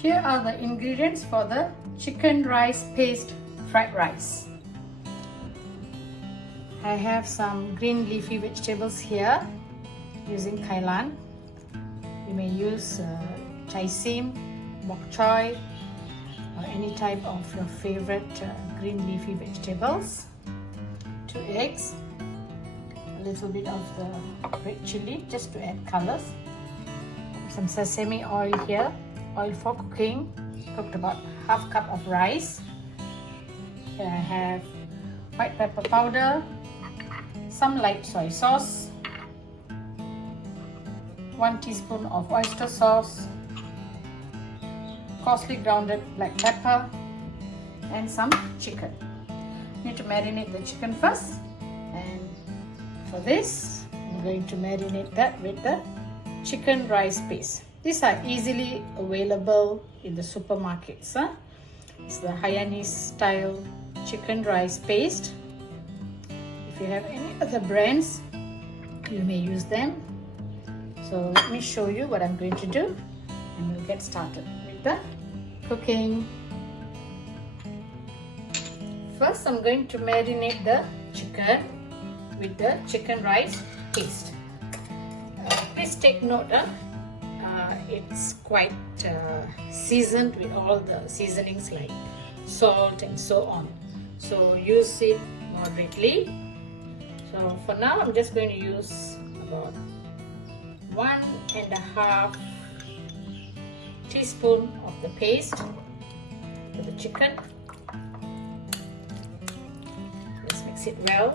Here are the ingredients for the chicken rice paste fried rice. I have some green leafy vegetables here using kailan. You may use chaisim, bok choy, or any type of your favorite green leafy vegetables. 2 eggs, a little bit of the red chilli just to add colors. Some sesame oil here, oil for cooking. Cooked about half cup of rice. Here I have white pepper powder, some light soy sauce, 1 teaspoon of oyster sauce, coarsely grounded black pepper, and some chicken. You need to marinate the chicken first, and for this I'm going to marinate that with the chicken rice paste. These are easily available in the supermarkets. It's the Hainanese style chicken rice paste. If you have any other brands, you may use them. So let me show you what I'm going to do, and we'll get started with the cooking. First, I'm going to marinate the chicken with the chicken rice paste. Please take note, it's quite seasoned with all the seasonings like salt and so on. So use it moderately. So for now, I'm just going to use about 1.5 teaspoon of the paste for the chicken. Let's mix it well.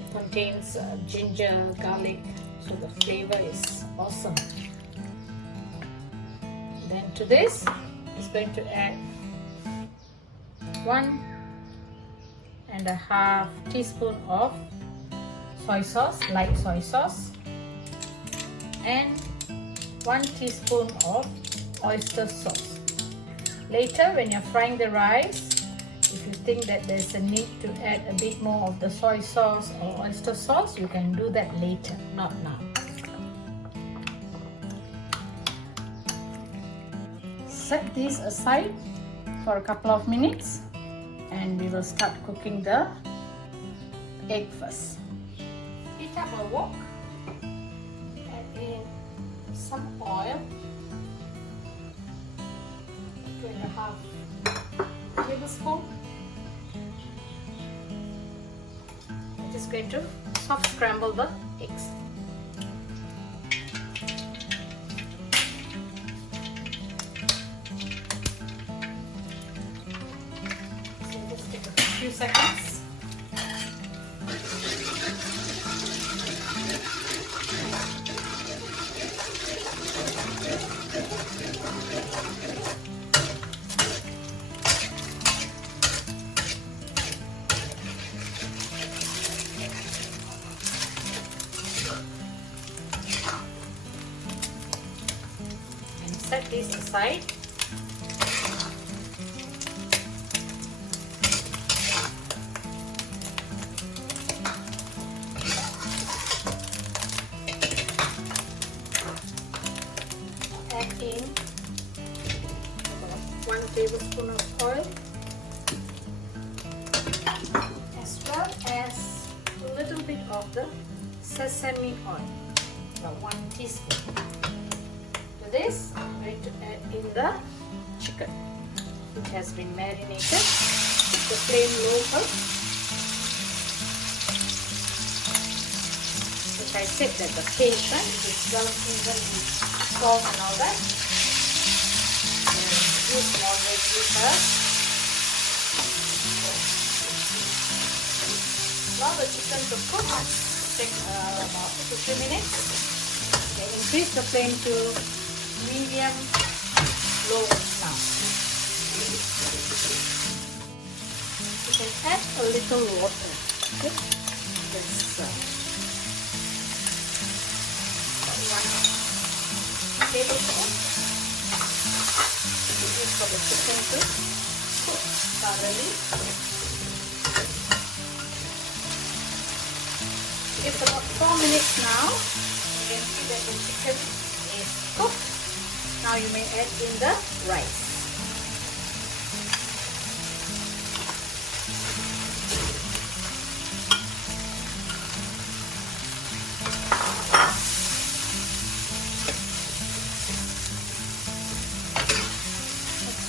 It contains ginger, garlic, so the flavor is awesome. Then to this, I'm just going to add 1.5 teaspoon of soy sauce, light soy sauce, and 1 teaspoon of oyster sauce. Later, when you're frying the rice, if you think that there's a need to add a bit more of the soy sauce or oyster sauce, you can do that later, not now. Set these aside for a couple of minutes, and we will start cooking the egg first. Heat up a wok, add in some oil, 2.5 tablespoons. I'm just going to soft scramble the eggs. So just take a few seconds. Set this aside. Add in about 1 tablespoon of oil, as well as a little bit of the sesame oil, about 1 teaspoon. This, I'm going to add in the chicken, which has been marinated. Keep the flame low first. Like I said, that the paste is well seasoned with salt and all that. Use moderately first. Allow the chicken to cook. Take about 2 to 3 minutes. Okay, increase the flame to medium low now. You can add a little water. Okay? This 1 tablespoon. This is for the chicken to cook thoroughly. It's about 4 minutes now. You can see that the chicken is cooked, now you may add in the rice.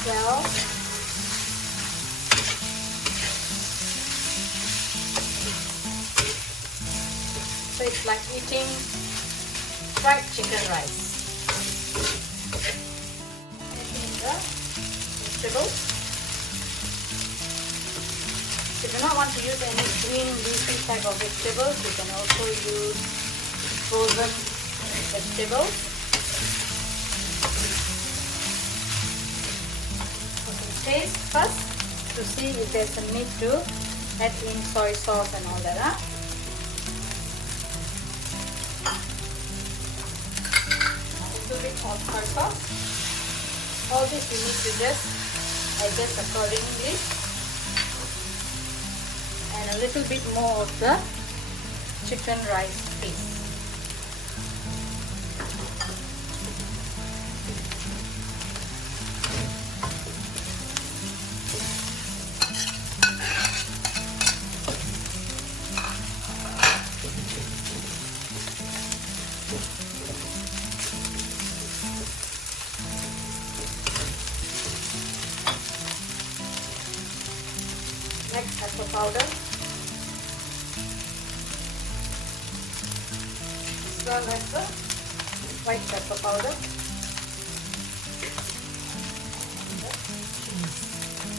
Well, so it's like eating fried chicken rice. Adding the vegetables. If you do not want to use any green leafy type of vegetables, you can also use frozen vegetables. Taste first to see if there's a need to add in soy sauce and all that. A little bit of soy sauce. All this you need to just adjust accordingly, and a little bit more of the chicken rice paste. Next, pepper powder, as well as the white pepper powder.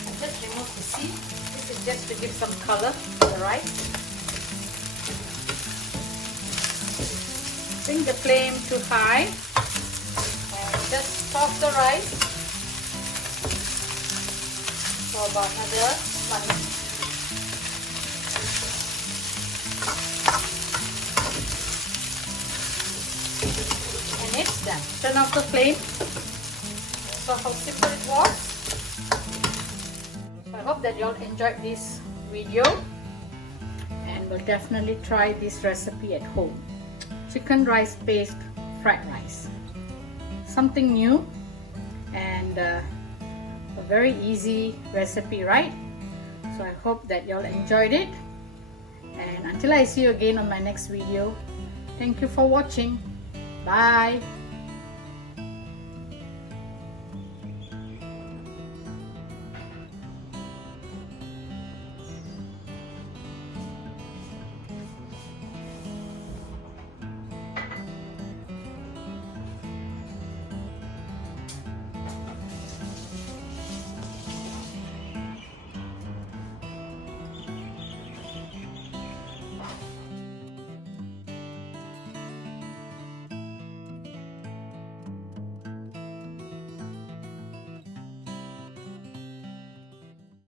I just remove the seed. This is just to give some color to the rice. Bring the flame to high and just toss the rice for about another 1 minute. And it's done. Turn off the flame. So how simple it was. So I hope that you all enjoyed this video and will definitely try this recipe at home. Chicken rice paste fried rice. Something new and a very easy recipe, right? So I hope that you all enjoyed it. And until I see you again on my next video, thank you for watching. Bye.